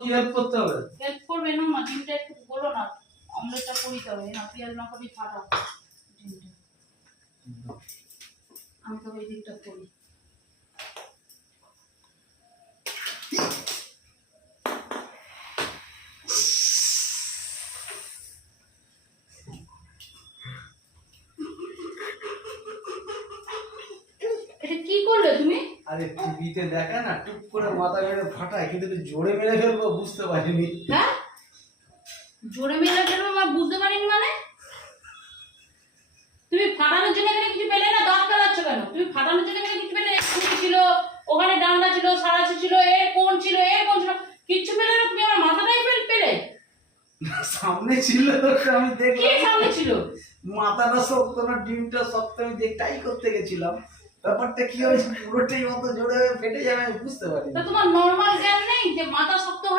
কি হেল্প করতে হবে? হেল্প করবে না, মা ডিমটা একটু বলো না, অমলেটটা করিতে হবে না, পেঁয়াজ লঙ্কা দিয়ে ফাটাও ডিমটা। আমি তো এই দিকটা করি। এটা কি করলে তুমি? আরে টিভিতে দেখা না, টুক করে মাথা মেরে ফাটায়, কিন্তু জোরে মেরে ফেলবো বুঝতে পারিনি। হ্যাঁ, জোরে মেরে ফেলবো মা, বুঝতে পারিনি মানে? তুমি ফাটানোর জন্য এখানে কিছু পেলে না, দাঁত ফেলাচ্ছ কেন? তুমি ফাটানোর জন্য এখানে কিছু পেলে? ছুরি ছিল, ওখানে ডান্ডা ছিল, সারাশি ছিল, এর কোন ছিল, এর কোন ছিল, কিচ্ছু পেলে না? তুমি আমার মাথাটাই পেলে? সামনে ছিল, আমি কি দেখলাম সামনে ছিল? মাথাটা শক্ত না ডিমটা শক্ত, আমি দেখটাই করতে গেছিলাম। ব্যাপারটা কি হয়েছে, পুরোটাই অত জোরে ফেটে যাবে আমি বুঝতে পারিনি। তা তোমার নর্মাল জ্ঞান নেই যে মাথা শক্ত